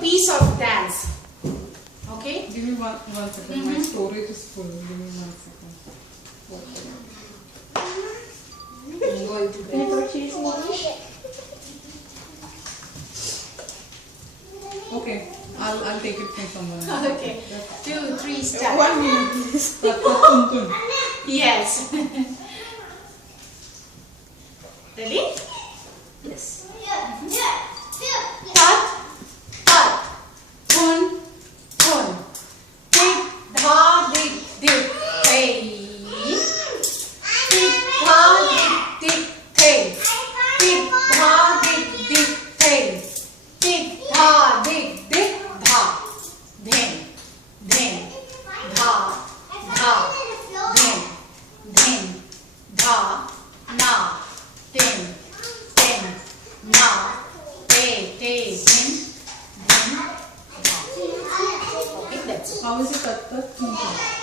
piece of dance. Okay? Give me one second. My storage is full. Give me 1 second. I'm going to bed. Okay, I'll take it from someone else. Okay. 2, 3, start. 1 minute, please. Yes. Ready? Yes. Tat, tat. Hun, hun. Dig, dha, dig, dig. Hey. Dig, dha, dig, dig. Hey. Dig, dha, dig, dig. Hey. Dig, dha, dig, dig. Dha. Dhen, dhen. Dha, dha. Dhen, dhen. Dha, na. Ten, ten. Na. Te, te. Dhen, dhen. Dha. Okay, that's it. How is it tat tat?